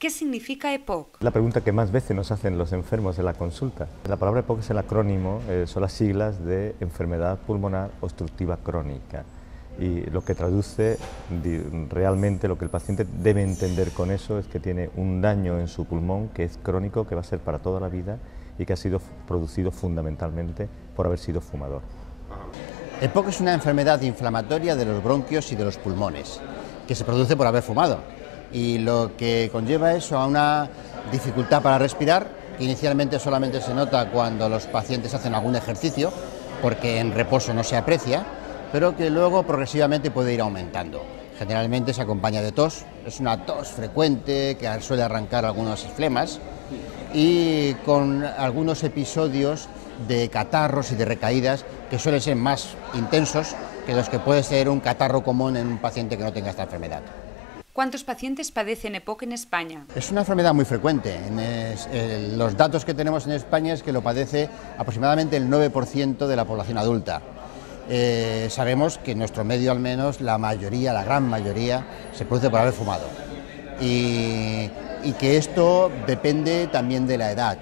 ¿Qué significa EPOC? La pregunta que más veces nos hacen los enfermos en la consulta. La palabra EPOC es el acrónimo, son las siglas de enfermedad pulmonar obstructiva crónica. Y lo que traduce realmente, lo que el paciente debe entender con eso es que tiene un daño en su pulmón que es crónico, que va a ser para toda la vida y que ha sido producido fundamentalmente por haber sido fumador. EPOC es una enfermedad inflamatoria de los bronquios y de los pulmones, que se produce por haber fumado, y lo que conlleva eso a una dificultad para respirar, que inicialmente solamente se nota cuando los pacientes hacen algún ejercicio, porque en reposo no se aprecia, pero que luego progresivamente puede ir aumentando. Generalmente se acompaña de tos, es una tos frecuente que suele arrancar algunos flemas y con algunos episodios de catarros y de recaídas que suelen ser más intensos que los que puede ser un catarro común en un paciente que no tenga esta enfermedad. ¿Cuántos pacientes padecen EPOC en España? Es una enfermedad muy frecuente. Los datos que tenemos en España es que lo padece aproximadamente el 9% de la población adulta. Sabemos que en nuestro medio, al menos, la gran mayoría, se produce por haber fumado. Y que esto depende también de la edad.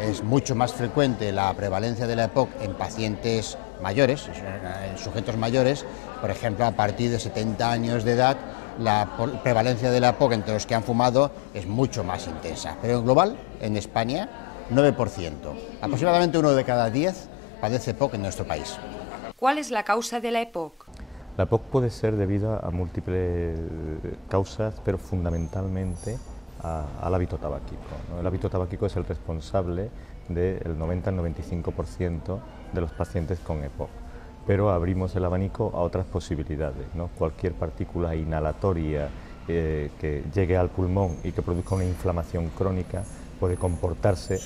Es mucho más frecuente la prevalencia de la EPOC en pacientes mayores, en sujetos mayores. Por ejemplo, a partir de 70 años de edad, la prevalencia de la EPOC entre los que han fumado es mucho más intensa. Pero en global, en España, 9%. Aproximadamente 1 de cada 10 padece EPOC en nuestro país. ¿Cuál es la causa de la EPOC? La EPOC puede ser debida a múltiples causas, pero fundamentalmente al hábito tabáquico, ¿no? El hábito tabáquico es el responsable del 90 al 95% de los pacientes con EPOC, pero abrimos el abanico a otras posibilidades, ¿no? Cualquier partícula inhalatoria que llegue al pulmón y que produzca una inflamación crónica puede comportarse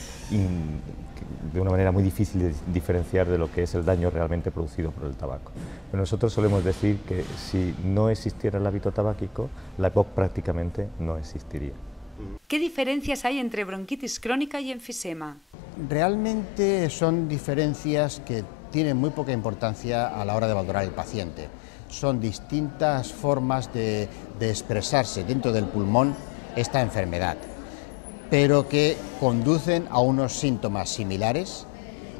de una manera muy difícil de diferenciar de lo que es el daño realmente producido por el tabaco. Pero nosotros solemos decir que si no existiera el hábito tabáquico, la EPOC prácticamente no existiría. ¿Qué diferencias hay entre bronquitis crónica y enfisema? Realmente son diferencias que tienen muy poca importancia a la hora de valorar el paciente. Son distintas formas de expresarse dentro del pulmón esta enfermedad, pero que conducen a unos síntomas similares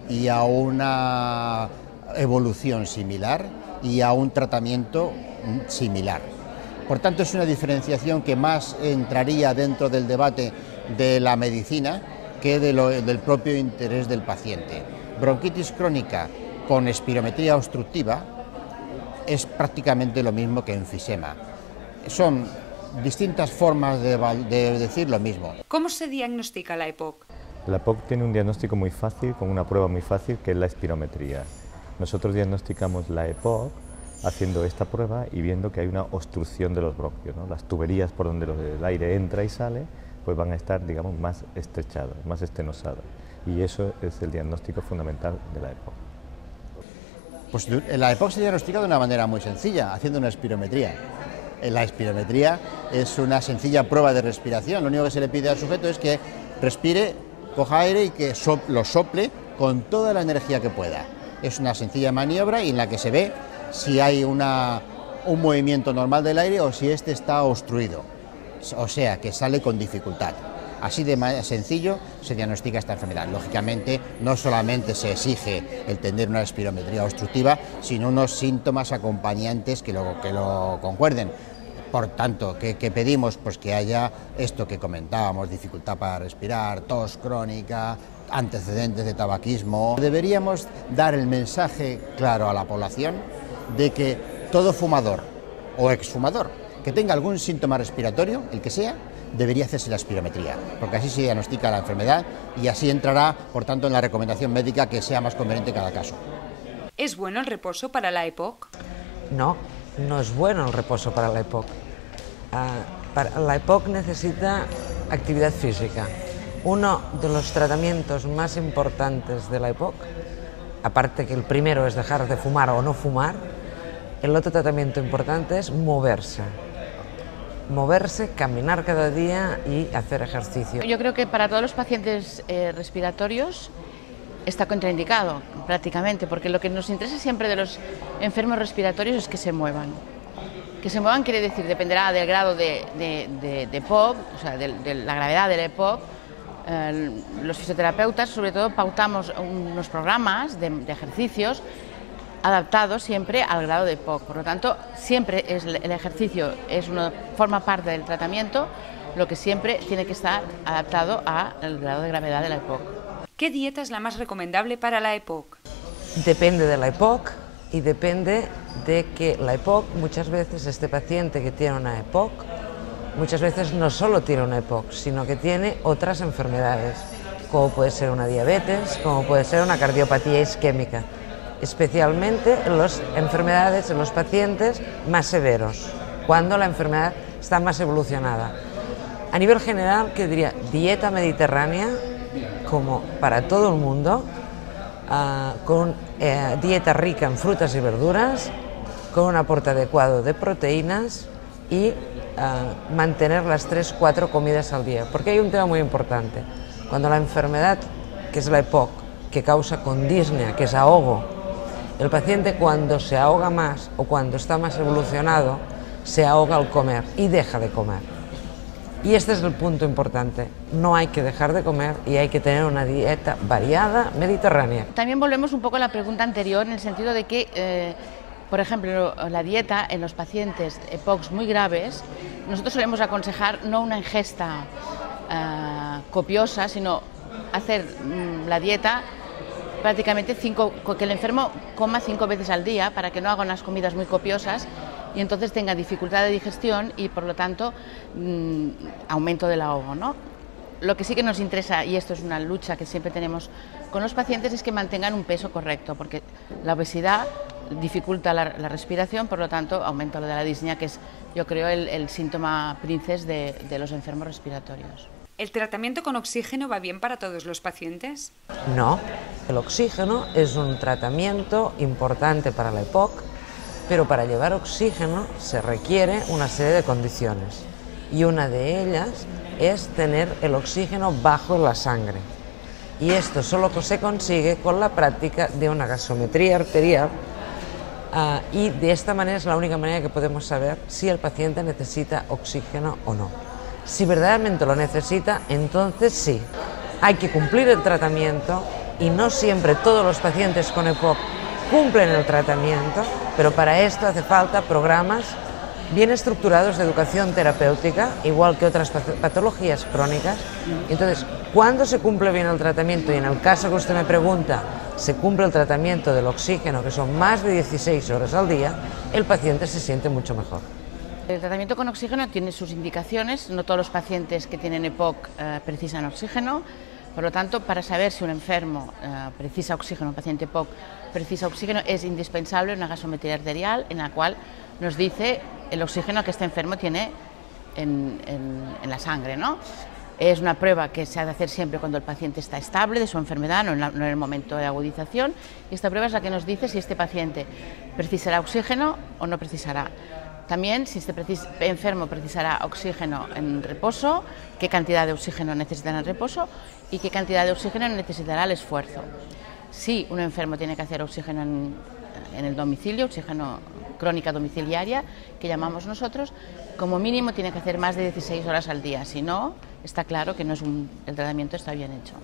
y a una evolución similar y a un tratamiento similar. Por tanto, es una diferenciación que más entraría dentro del debate de la medicina que del propio interés del paciente. Bronquitis crónica con espirometría obstructiva es prácticamente lo mismo que enfisema. Son distintas formas de decir lo mismo. ¿Cómo se diagnostica la EPOC? La EPOC tiene un diagnóstico muy fácil, con una prueba muy fácil, que es la espirometría. Nosotros diagnosticamos la EPOC haciendo esta prueba y viendo que hay una obstrucción de los bronquios, ¿no? Las tuberías por donde el aire entra y sale, pues van a estar, digamos, más estrechadas, más estenosadas. Y eso es el diagnóstico fundamental de la EPOC. Pues la EPOC se diagnostica de una manera muy sencilla, haciendo una espirometría. La espirometría es una sencilla prueba de respiración. Lo único que se le pide al sujeto es que respire, coja aire y que lo sople con toda la energía que pueda. Es una sencilla maniobra y en la que se ve si hay un movimiento normal del aire o si éste está obstruido, o sea, que sale con dificultad. Así de sencillo se diagnostica esta enfermedad. Lógicamente, no solamente se exige el tener una espirometría obstructiva, sino unos síntomas acompañantes que lo concuerden. Por tanto, ¿qué pedimos? Pues que haya esto que comentábamos, dificultad para respirar, tos crónica, antecedentes de tabaquismo. Deberíamos dar el mensaje claro a la población de que todo fumador o exfumador que tenga algún síntoma respiratorio, el que sea, debería hacerse la espirometría, porque así se diagnostica la enfermedad y así entrará, por tanto, en la recomendación médica que sea más conveniente en cada caso. ¿Es bueno el reposo para la EPOC? No, no es bueno el reposo para la EPOC. La EPOC necesita actividad física. Uno de los tratamientos más importantes de la EPOC, aparte que el primero es dejar de fumar o no fumar, el otro tratamiento importante es moverse. Moverse, caminar cada día y hacer ejercicio. Yo creo que para todos los pacientes respiratorios está contraindicado prácticamente, porque lo que nos interesa siempre de los enfermos respiratorios es que se muevan. Que se muevan quiere decir, dependerá del grado de EPOC, o sea, de la gravedad del EPOC. Los fisioterapeutas, sobre todo, pautamos unos programas de ejercicios adaptados siempre al grado de EPOC. Por lo tanto, siempre el ejercicio forma parte del tratamiento, lo que siempre tiene que estar adaptado al grado de gravedad de la EPOC. ¿Qué dieta es la más recomendable para la EPOC? Depende de la EPOC y depende de que la EPOC, muchas veces este paciente que tiene una EPOC, muchas veces no solo tiene una EPOC, sino que tiene otras enfermedades, como puede ser una diabetes, como puede ser una cardiopatía isquémica, especialmente en las enfermedades en los pacientes más severos, cuando la enfermedad está más evolucionada. A nivel general, que diría, dieta mediterránea, como para todo el mundo, con dieta rica en frutas y verduras, con un aporte adecuado de proteínas y mantener las 3-4 comidas al día. Porque hay un tema muy importante. Cuando la enfermedad, que es la EPOC, que causa condisnea, que es ahogo, el paciente cuando se ahoga más o cuando está más evolucionado, se ahoga al comer y deja de comer. Y este es el punto importante, no hay que dejar de comer y hay que tener una dieta variada, mediterránea. También volvemos un poco a la pregunta anterior, en el sentido de que, por ejemplo, la dieta en los pacientes EPOCs muy graves, nosotros solemos aconsejar no una ingesta copiosa, sino hacer la dieta prácticamente que el enfermo coma 5 veces al día para que no haga unas comidas muy copiosas y entonces tenga dificultad de digestión y por lo tanto aumento del ahogo, ¿no? Lo que sí que nos interesa, y esto es una lucha que siempre tenemos con los pacientes, es que mantengan un peso correcto, porque la obesidad dificulta la respiración, por lo tanto aumenta lo de la disnea, que es, yo creo, el síntoma princes de los enfermos respiratorios. ¿El tratamiento con oxígeno va bien para todos los pacientes? No, el oxígeno es un tratamiento importante para la EPOC, pero para llevar oxígeno se requiere una serie de condiciones y una de ellas es tener el oxígeno bajo en la sangre. Y esto solo se consigue con la práctica de una gasometría arterial y de esta manera es la única manera que podemos saber si el paciente necesita oxígeno o no. Si verdaderamente lo necesita, entonces sí, hay que cumplir el tratamiento y no siempre todos los pacientes con EPOC cumplen el tratamiento, pero para esto hace falta programas bien estructurados de educación terapéutica, igual que otras patologías crónicas. Entonces, cuando se cumple bien el tratamiento, y en el caso que usted me pregunta, se cumple el tratamiento del oxígeno, que son más de 16 horas al día, el paciente se siente mucho mejor. El tratamiento con oxígeno tiene sus indicaciones, no todos los pacientes que tienen EPOC precisan oxígeno, por lo tanto, para saber si un enfermo precisa oxígeno, un paciente EPOC precisa oxígeno, es indispensable una gasometría arterial en la cual nos dice el oxígeno que este enfermo tiene en la sangre, ¿no? Es una prueba que se ha de hacer siempre cuando el paciente está estable de su enfermedad, no en el momento de agudización, y esta prueba es la que nos dice si este paciente precisará oxígeno o no precisará. También, si este enfermo precisará oxígeno en reposo, qué cantidad de oxígeno necesitará en reposo y qué cantidad de oxígeno necesitará al esfuerzo. Si un enfermo tiene que hacer oxígeno en el domicilio, oxígeno crónica domiciliaria, que llamamos nosotros, como mínimo tiene que hacer más de 16 horas al día, si no, está claro que el tratamiento está bien hecho.